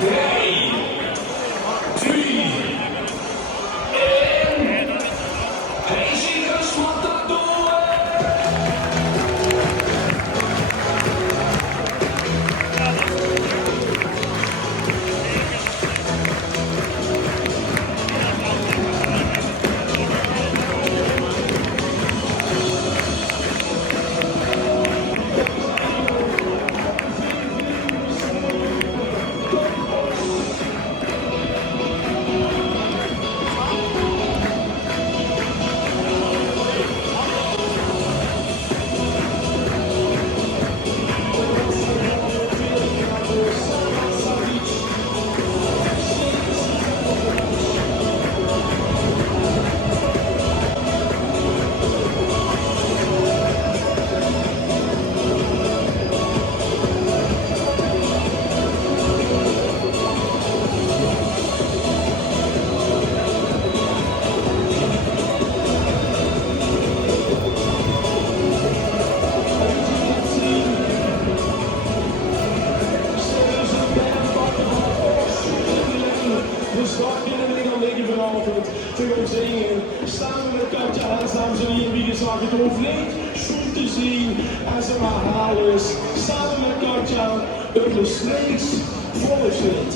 3, 2, 1. Hey, ziekers, wat dat doen? We starten in de Nederland 9 vanavond tegen ons zingen. Samen met Katja Hans, dames en heren, wie gezag het overleed, goed te zien en ze maar halen is. Samen met Katja, een Snakes Volleyfield.